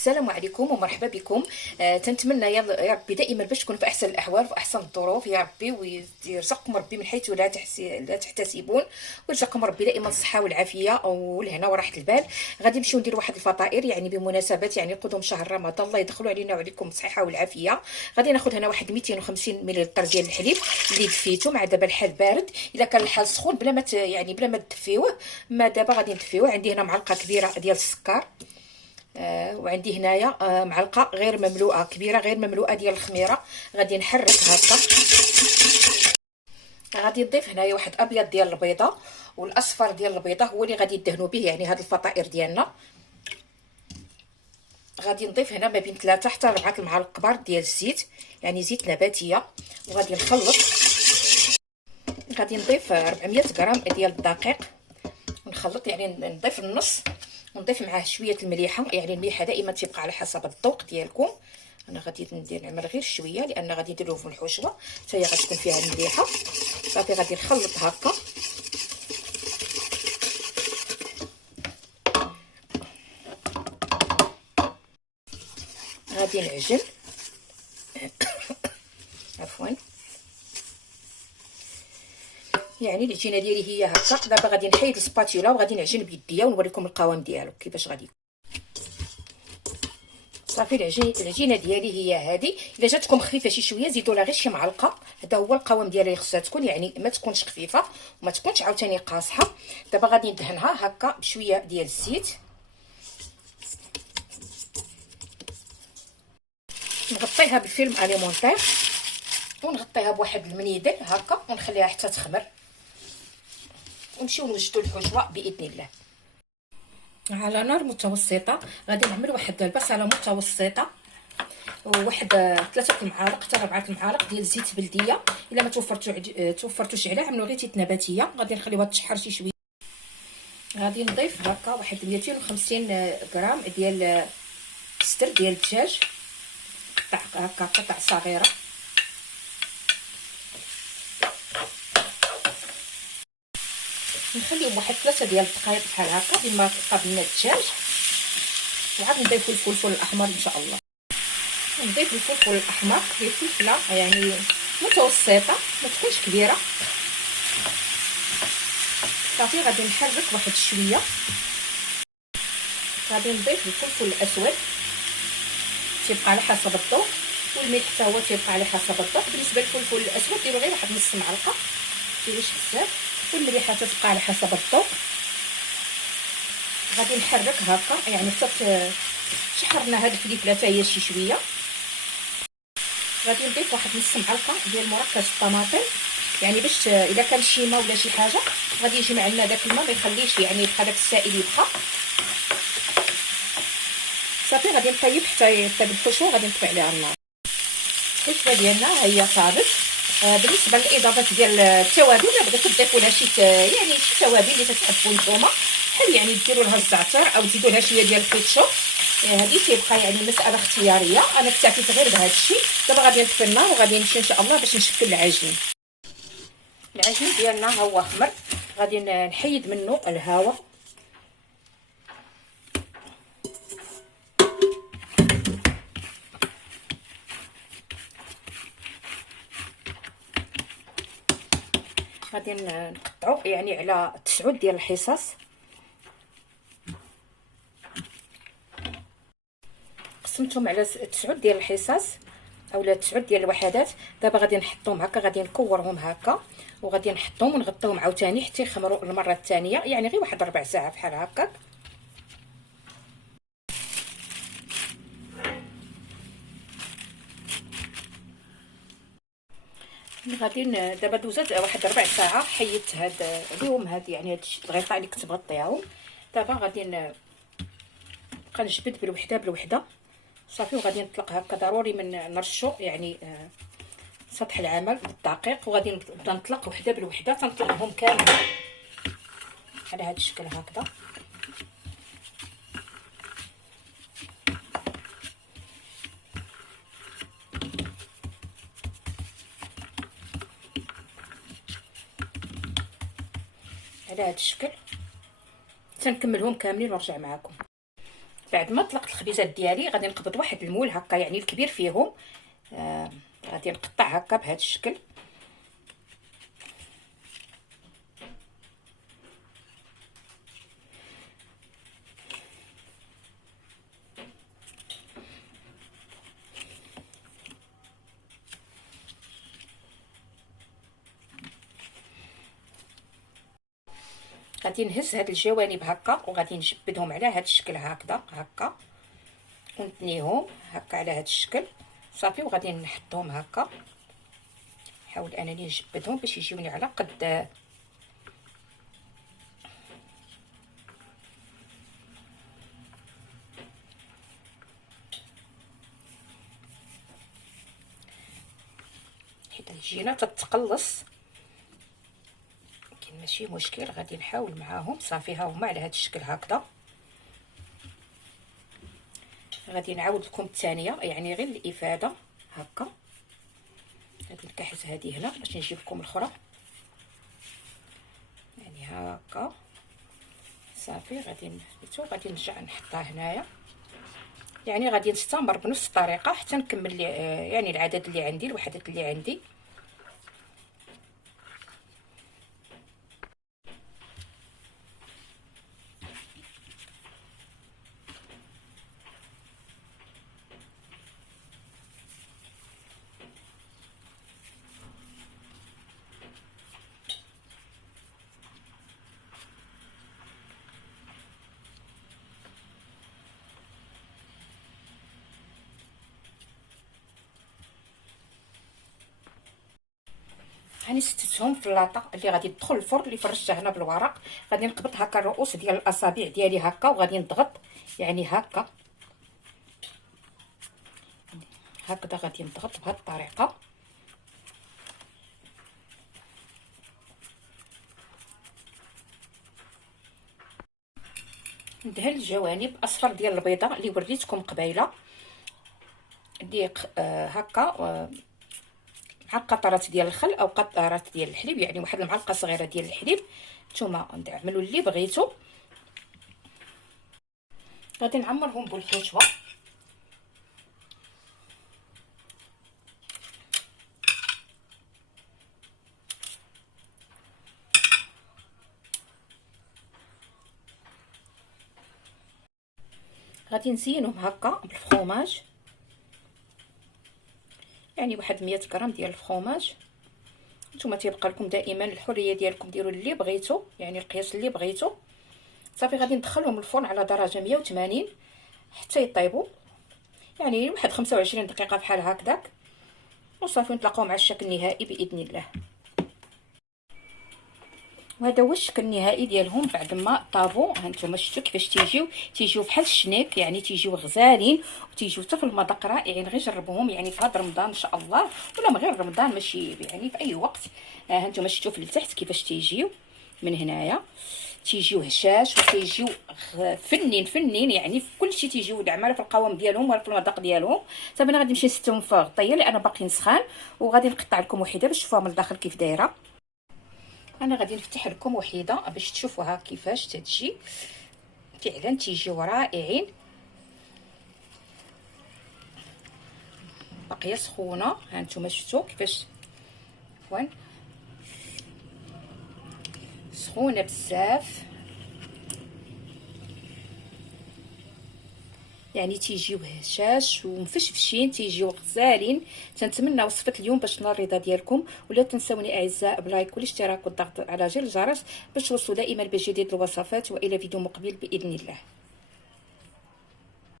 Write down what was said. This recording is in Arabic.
السلام عليكم ومرحبا بكم. تنتمنى يا ربي دائما باش تكون في احسن الاحوال وفي احسن الظروف يا ربي، ويرزقكم ربي من حيث لا تحتسبون، ويرزقكم ربي دائما الصحه والعافيه والهنا وراحه البال. غادي نمشيو نديروا واحد الفطائر يعني بمناسبه يعني قدوم شهر رمضان، الله يدخلوا علينا وعليكم الصحه والعافيه. غادي ناخذ هنا واحد 250 ملل ديال الحليب اللي دفيتو، مع دابا الحال بارد، اذا كان الحال سخون بلا ما يعني بلا ما تدفيوه، ما دابا غادي ندفيوه. عندي هنا معلقه كبيره ديال السكر، وعندي هنايا معلقه غير مملوءه كبيره غير مملوءه ديال الخميره. غادي نحرك هكا. غادي نضيف هنايا واحد ابيض ديال البيضه، والاصفر ديال البيضه هو اللي غادي يدهنوا به يعني هاد الفطائر ديالنا. غادي نضيف هنا ما بين 3 حتى 4 المعالق كبار ديال الزيت، يعني زيت نباتيه، وغادي نخلط. غادي نضيف 400 غرام ديال الدقيق ونخلط، يعني نضيف النص، ونضيف معاه شويه المليحه، يعني المليحه دائما تبقى على حسب الذوق ديالكم. انا غادي ندير نعمل غير شويه لان غادي نديروه في الحشوه حتى هي غتكون فيها المليحه. صافي غادي نخلط هكا. غادي نعجن عفوا، يعني العجينه ديالي هي هكا. دابا غادي نحيد السباتولا وغادي نعجن بيديا ونوريكم القوام ديالو كيفاش غادي. صافي العجينه ديالي هي هذه. الا جاتكم خفيفه شي شويه زيدوا لها غير شي معلقه. هذا هو القوام ديالها اللي خصها تكون، يعني ما تكونش خفيفه وما تكونش عاوتاني قاصحه. دابا غادي ندهنها هكا بشويه ديال الزيت، نغطيها بالفيلم اليمونتير ونغطيها بواحد المنيدل هكا ونخليها حتى تخمر، ونمشيو نوجدوا الحشوه باذن الله على نار متوسطه. غادي نعمل واحد البصله متوسطه، وواحد 3 المعالق حتى 4 المعالق ديال الزيت بلديه. الا ما توفرتوش عليه عملوا غير زيت نباتيه. غادي نخليوها تشحر شي شويه. غادي نضيف هكا واحد 250 غرام ديال الصدر ديال الدجاج، هكا قطع صغيره. نخليهم واحد 3 ديال الدقائق بحال هكا بما قابلنا الدجاج. وعاد نضيفوا الفلفل الاحمر ان شاء الله. نضيف الفلفل الاحمر بفلفله يعني متوسطه ما تكونش كبيره. صافي غادي نحرك واحد شويه. غادي نضيف الفلفل الاسود تيبقى على حسب الذوق، والملح حتى هو تيبقى على حسب الذوق. بالنسبه للفلفل الاسود ديروا غير واحد نص معلقه، ماشي بزاف، والمليحه تبقى على حسب الذوق. غادي نحرك هكا يعني حتى شحرنا هاد الفلفله حتى هي شي شويه. غادي نضيف واحد نص معلقه ديال مركز الطماطم، يعني باش الا كان شي ماء ولا شي حاجه غادي يجمع لنا داك الماء، ما يخليش يعني يبقى داك السائل يبقى. صافي غادي نطيب حتى يطيب الحشوه. غادي نطفي عليها النار. الحشوه ديالنا هي طابت. بالنسبه للاضافات ديال التوابل، الا بغيتو تضيفوا لها شي يعني شي توابل اللي تتحبوا نتوما، بحال يعني ديروا لها الزعتر او تزيدوا لها شويه ديال الكيتشوب. هذه تيبقى يعني مساله اختياريه، انا اكتفيت غير بهذا الشيء. دابا غادي نطفي النار وغادي نمشي ان شاء الله باش نشكل العجين. العجين ديالنا ها هو خمر، غادي نحيد منه الهواء. غادي نقطعو يعني على 9 ديال الحصص. قسمتهم على 9 ديال الحصص اولا 9 ديال الوحدات. دابا غادي نحطهم هكا، غادي نكورهم هكا، وغادي نحطهم ونغطيهم عاوتاني حتى يخمروا المره الثانيه، يعني غير واحد 4 ساعات بحال هكاك. غادي دابا دوزات واحد 4 ساعات، حيدت هاد اليوم هاد يعني هاد الغطاء اللي كنت مغطياهم. دابا غادي نبقى نجبد بالوحده بالوحده. صافي وغادي نطلق هكا. ضروري من نرشو يعني سطح العمل بالدقيق، وغادي نبدا نطلق وحده بالوحده. تنطلقهم كاملين على هذا الشكل هكذا. على هذا الشكل تنكملهم كاملين ونرجع معكم. بعد ما طلقت الخبيزات ديالي غادي نقبض واحد المول هكا يعني الكبير فيهم. غادي نقطع هكا بهذا الشكل. غادي نهز هاد الجوانب هكا وغادي نجبدهم على هاد الشكل هكذا هكا، ونتنيهم هكا على هاد الشكل صافي. وغادي نحطهم هكا، نحاول انني نجبدهم باش يجيوني على قد حيت الجينه تتقلص، لكن ماشي مشكل. غادي نحاول معاهم صافي. ها هما على هذا الشكل هكذا. غادي نعاود لكم الثانيه يعني غير الافاده هكا. هاد الكحز هذه هنا باش نجيب لكم الاخرى يعني هكا صافي. غادي نثبتو، غادي نرجع نحطها هنايا يعني غادي نستمر بنفس الطريقه حتى نكمل يعني العدد اللي عندي، الوحدات اللي عندي. هاني ستتهم في اللاطه اللي غادي تدخل الفرن اللي فرشته هنا بالورق. غادي نقبط هكا الرؤوس ديال الاصابع ديالي هكا، وغادي نضغط يعني هكا هكذا. غادي نضغط بهذه الطريقه. ندهن الجوانب اصفر ديال البيضه اللي وريتكم قبيله، اللي هكا مع قطرات ديال الخل او قطرات ديال الحليب، يعني واحد المعلقه صغيره ديال الحليب. نتوما تعملوا اللي بغيتو. غادي نعمرهم بالحشوه. غادي نزينهم هكا بالفرomاج، يعني واحد 100 غرام ديال الفرomاج. نتوما تيبقى لكم دائما الحريه ديالكم، ديروا اللي بغيتو يعني القياس اللي بغيتو صافي. غادي ندخلهم الفرن على درجه 180 حتى يطيبوا، يعني واحد 25 دقيقه بحال هكذاك، وصافي نتلاقاو مع الشكل النهائي باذن الله. وهذا هو الشكل النهائي ديالهم بعد ما طابوا. ها نتوما شفتوا كيفاش تيجيو بحال الشنيك، يعني تيجيو غزالين وتيجيو حتى في المذاق رائعين. غير جربوهم يعني في هذا رمضان ان شاء الله، ولا من غير رمضان ماشي يعني في اي وقت. ها نتوما شفتوا في التحت كيفاش تيجيو من هنايا، تيجيو هشاش وتيجيو فنين يعني في كل شيء. تيجيو دعماله في القوام ديالهم ولا في المذاق ديالهم. صافي انا غادي نمشي نستهم في الغطيه لان باقيين سخان، وغادي نقطع لكم وحده باش تشوفوها من الداخل كيف دايره. انا غادي نفتح لكم وحده باش تشوفوها كيفاش تتجي. فعلا تيجيو رائعين. باقيه سخونه، ها نتوما شفتوا كيفاش عفوا سخونه بزاف، يعني تيجيو هشاش ومفشفشين، تيجيو غزالين. تنتمنى وصفه اليوم باش تنال الرضا ديالكم. ولا تنسوني اعزاء بلايك والاشتراك والضغط على زر الجرس باش توصلوا دائما بجديد الوصفات. والى فيديو مقبل باذن الله.